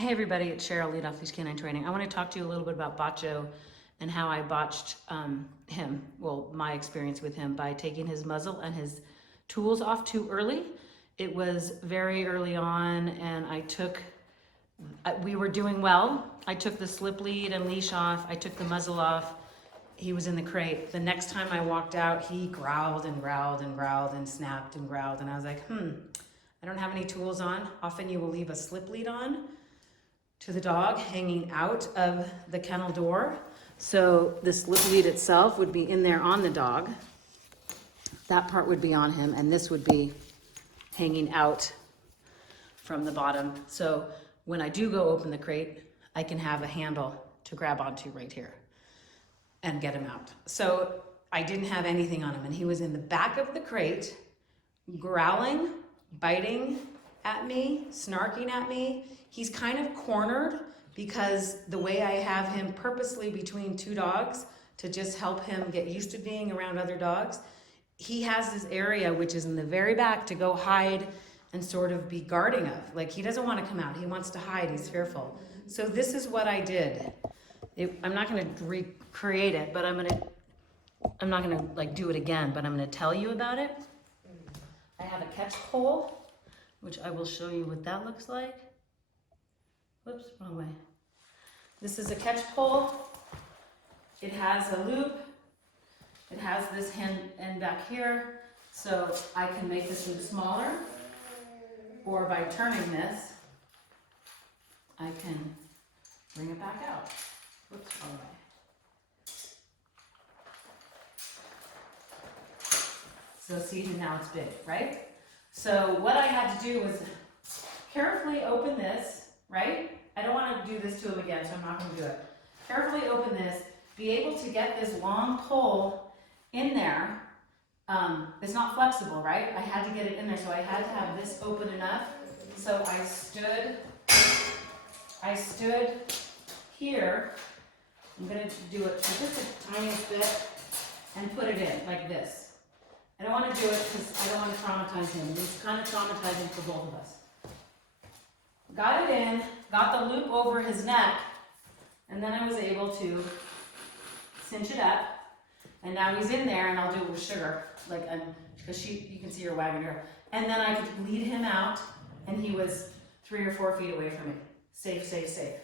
Hey everybody, it's Cheryl, lead Off Leash K9 Training. I want to talk to you a little bit about Bacho and how I botched him, well, my experience with him by taking his muzzle and his tools off too early. It was very early on and we were doing well. I took the slip lead and leash off, I took the muzzle off. He was in the crate. The next time I walked out, he growled and growled and growled and snapped and growled. And I was like, I don't have any tools on. Often you will leave a slip lead on to the dog hanging out of the kennel door. So the slip lead itself would be in there on the dog. That part would be on him and this would be hanging out from the bottom. So when I do go open the crate, I can have a handle to grab onto right here and get him out. So I didn't have anything on him and he was in the back of the crate, growling, biting at me, snarking at me. He's kind of cornered because the way I have him purposely between two dogs to just help him get used to being around other dogs, he has this area which is in the very back to go hide and sort of be guarding of. Like he doesn't want to come out, he wants to hide, he's fearful. So this is what I did. I'm not gonna recreate it, but I'm not gonna like do it again, but I'm gonna tell you about it. I have a catch pole, which I will show you what that looks like. Whoops, wrong way. This is a catch pole. It has a loop. It has this end back here. So I can make this loop smaller, or by turning this, I can bring it back out. Whoops, wrong way. So see, now it's big, right? So what I had to do was carefully open this, right? I don't want to do this to him again, so I'm not going to do it. Carefully open this, be able to get this long pole in there. It's not flexible, right? I had to get it in there, so I had to have this open enough. So I stood here. I'm going to do it for just a tiny bit and put it in like this. I don't want to do it because I don't want to traumatize him. It's kind of traumatizing for both of us. Got it in, got the loop over his neck, and then I was able to cinch it up. And now he's in there, and I'll do it with Sugar, like because you can see her wagging her. And then I could lead him out, and he was 3 or 4 feet away from me. Safe, safe, safe.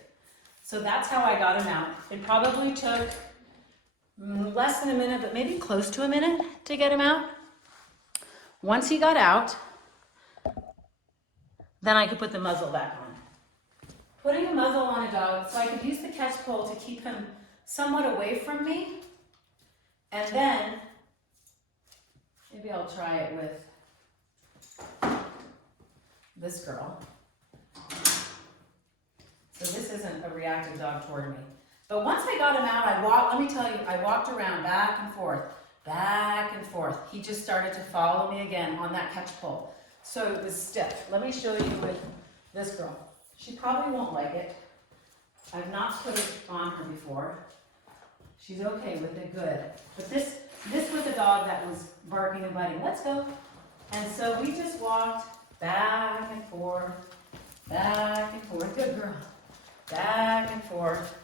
So that's how I got him out. It probably took less than a minute, but maybe close to a minute to get him out. Once he got out, then I could put the muzzle back on. Putting a muzzle on a dog, so I could use the catch pole to keep him somewhat away from me. And then, maybe I'll try it with this girl. So this isn't a reactive dog toward me. But once I got him out, let me tell you, I walked around back and forth, back and forth. He just started to follow me again on that catch pole. So it was stiff. Let me show you with this girl. She probably won't like it. I've not put it on her before. She's okay with it, good. But this was a dog that was barking and biting. Let's go. And so we just walked back and forth, back and forth. Good girl. Back and forth.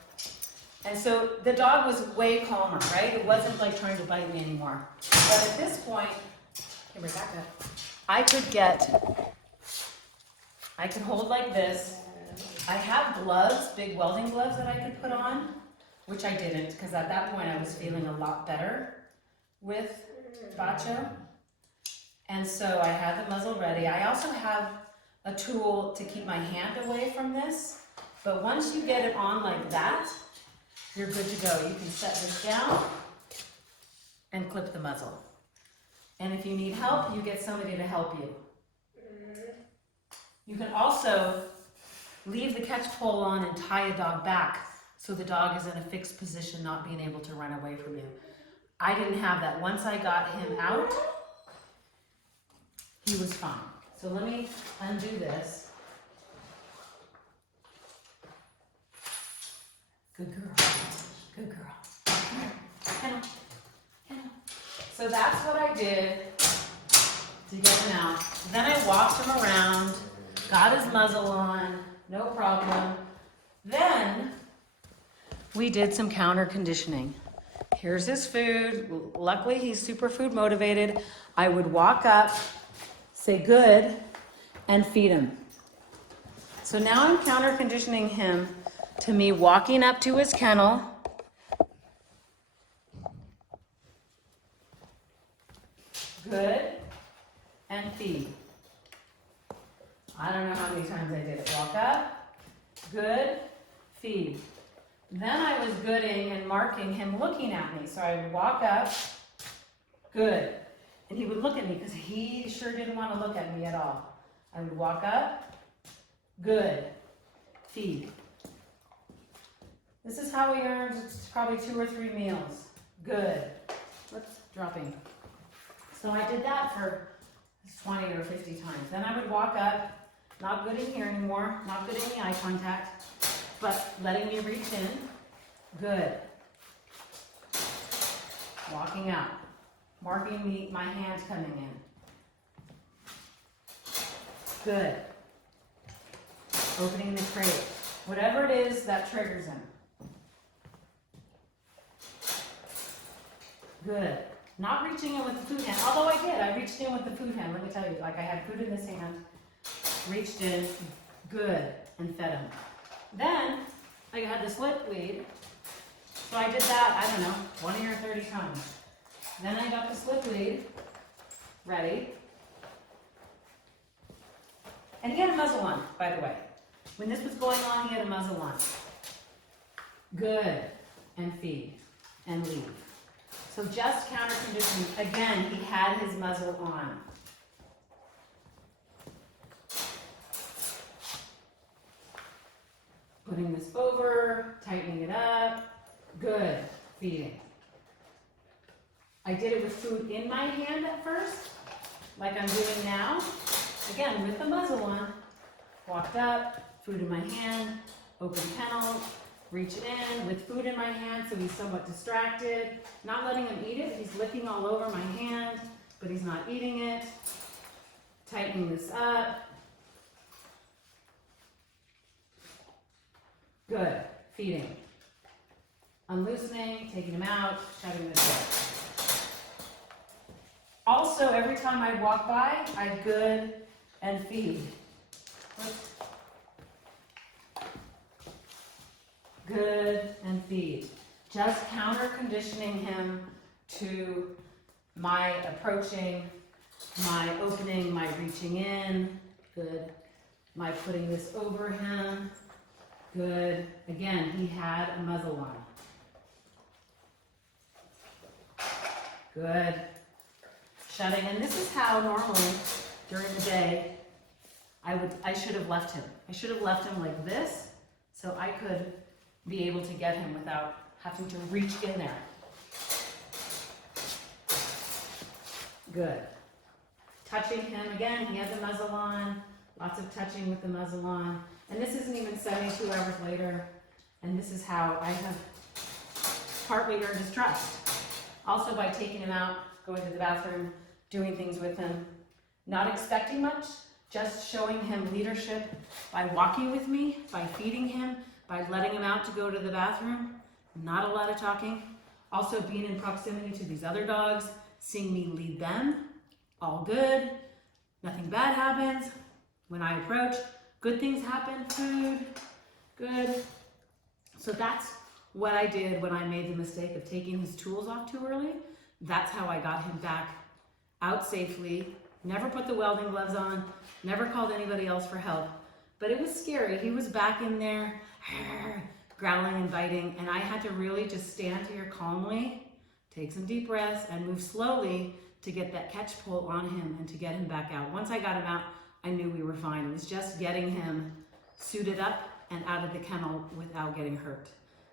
And so the dog was way calmer, right? It wasn't like trying to bite me anymore. But at this point, come here, back up. I could hold like this. I have gloves, big welding gloves that I could put on, which I didn't, because at that point I was feeling a lot better with Bacho. And so I had the muzzle ready. I also have a tool to keep my hand away from this, but once you get it on like that, you're good to go. You can set this down and clip the muzzle. And if you need help, you get somebody to help you. You can also leave the catch pole on and tie a dog back so the dog is in a fixed position, not being able to run away from you. I didn't have that. Once I got him out, he was fine. So let me undo this. Good girl. Good girl. Come here. Kennel. Kennel. So that's what I did to get him out. Then I walked him around, got his muzzle on, no problem. we did some counter conditioning. Here's his food. Luckily, he's super food motivated. I would walk up, say good, and feed him. So now I'm counter conditioning him to me walking up to his kennel, good, and feed. I don't know how many times I did it. Walk up, good, feed. Then I was gooding and marking him looking at me. So I would walk up, good. And he would look at me because he sure didn't want to look at me at all. I would walk up, good, feed. This is how he earns probably 2 or 3 meals. Good. Whoops, dropping. So I did that for 20 or 50 times. Then I would walk up, not good in here anymore, not good in the eye contact, but letting me reach in, good. Walking out, marking me, my hand coming in, good. Opening the crate, whatever it is that triggers him. Good. Not reaching in with the food hand, although I did, I reached in with the food hand, let me tell you, like I had food in this hand, reached in, good, and fed him. Then, I had the slip lead, so I did that, I don't know, 20 or 30 times. Then I got the slip lead, ready. And he had a muzzle on, by the way. When this was going on, he had a muzzle on. Good, and feed, and leave. So just counter conditioning, again, he had his muzzle on. Putting this over, tightening it up, good, feeding. I did it with food in my hand at first, like I'm doing now. Again, with the muzzle on, walked up, food in my hand, open kennel, reach in with food in my hand so he's somewhat distracted. Not letting him eat it, he's licking all over my hand, but he's not eating it. Tightening this up. Good, feeding. Unloosening, taking him out, shutting this up. Also, every time I walk by, I good and feed. Good and feed. Just counter conditioning him to my approaching, my opening, my reaching in. Good. My putting this over him. Good. Again, he had a muzzle on. Good. Shutting. And this is how normally during the day I should have left him. I should have left him like this so I could be able to get him without having to reach in there. Good. Touching him again, he had the muzzle on, lots of touching with the muzzle on. And this isn't even 72 hours later, and this is how I have partly earned his trust. Also by taking him out, going to the bathroom, doing things with him, not expecting much, just showing him leadership by walking with me, by feeding him, by letting him out to go to the bathroom, not a lot of talking. Also being in proximity to these other dogs, seeing me lead them, all good, nothing bad happens. When I approach, good things happen, food, good. So that's what I did when I made the mistake of taking his tools off too early. That's how I got him back out safely, never put the welding gloves on, never called anybody else for help. But it was scary. He was back in there, growling and biting, and I had to really just stand here calmly, take some deep breaths, and move slowly to get that catch pull on him and to get him back out. Once I got him out, I knew we were fine. It was just getting him suited up and out of the kennel without getting hurt.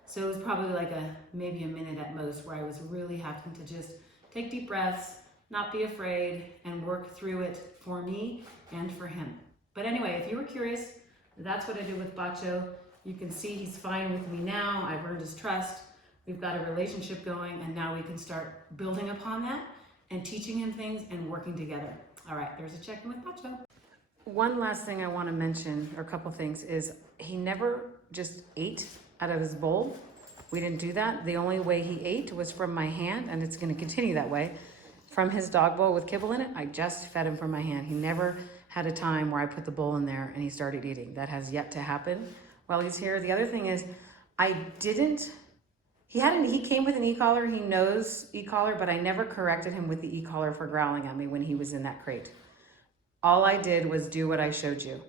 So it was probably like maybe a minute at most where I was really having to just take deep breaths, not be afraid, and work through it for me and for him. But anyway, if you were curious, that's what I did with Bacho. You can see he's fine with me now. I've earned his trust. We've got a relationship going, and now we can start building upon that and teaching him things and working together. All right, there's a check-in with Bacho. One last thing I want to mention, or a couple things, is he never just ate out of his bowl. We didn't do that. The only way he ate was from my hand, and it's gonna continue that way. From his dog bowl with kibble in it, I just fed him from my hand. He never had a time where I put the bowl in there and he started eating. That has yet to happen while he's here. The other thing is, he came with an e-collar. He knows e-collar, but I never corrected him with the e-collar for growling at me when he was in that crate. All I did was do what I showed you.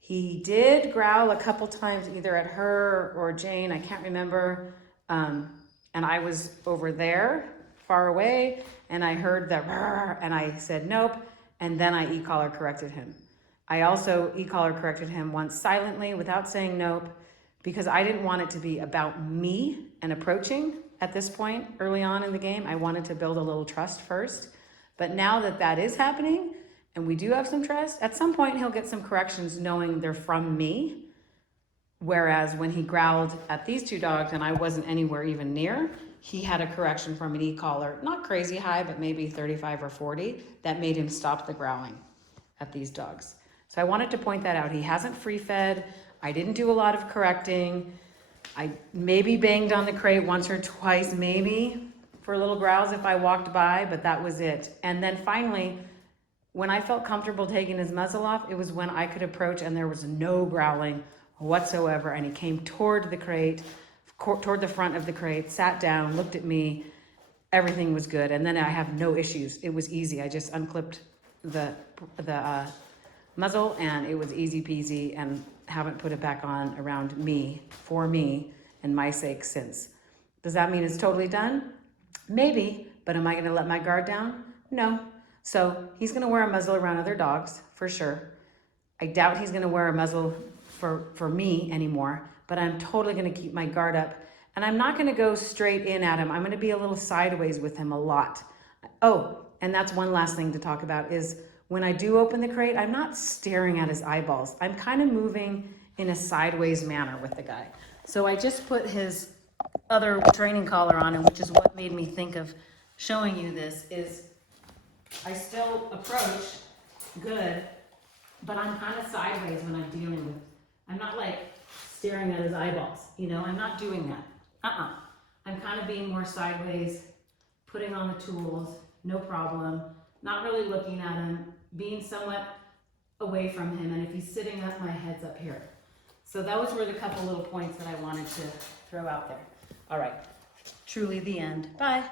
He did growl a couple times, either at her or Jane, I can't remember. And I was over there, far away, and I heard the rrr, and I said nope, and then I e-collar corrected him. I also e-collar corrected him once silently without saying nope, because I didn't want it to be about me and approaching at this point early on in the game. I wanted to build a little trust first. But now that that is happening, and we do have some trust, at some point he'll get some corrections knowing they're from me. Whereas when he growled at these two dogs and I wasn't anywhere even near, he had a correction from an e-collar, not crazy high, but maybe 35 or 40, that made him stop the growling at these dogs. So I wanted to point that out. He hasn't free fed. I didn't do a lot of correcting. I maybe banged on the crate once or twice, maybe, for little growls if I walked by, but that was it. And then finally, when I felt comfortable taking his muzzle off, it was when I could approach and there was no growling whatsoever. And he came toward the crate, toward the front of the crate, sat down, looked at me. Everything was good. And then I have no issues. It was easy. I just unclipped the muzzle and it was easy peasy, and haven't put it back on around me, for me, and my sake since. Does that mean it's totally done? Maybe, but am I gonna let my guard down? No. So he's gonna wear a muzzle around other dogs, for sure. I doubt he's gonna wear a muzzle for me anymore, but I'm totally gonna keep my guard up. And I'm not gonna go straight in at him. I'm gonna be a little sideways with him a lot. Oh, and that's one last thing to talk about is when I do open the crate, I'm not staring at his eyeballs. I'm kind of moving in a sideways manner with the guy. So I just put his other training collar on, and which is what made me think of showing you this, is I still approach good, but I'm kind of sideways when I'm dealing with, I'm not like staring at his eyeballs, you know, I'm not doing that. I'm kind of being more sideways, putting on the tools, no problem, not really looking at him, being somewhat away from him, and if he's sitting up, my head's up here. So those were the couple little points that I wanted to throw out there. All right, truly the end. Bye.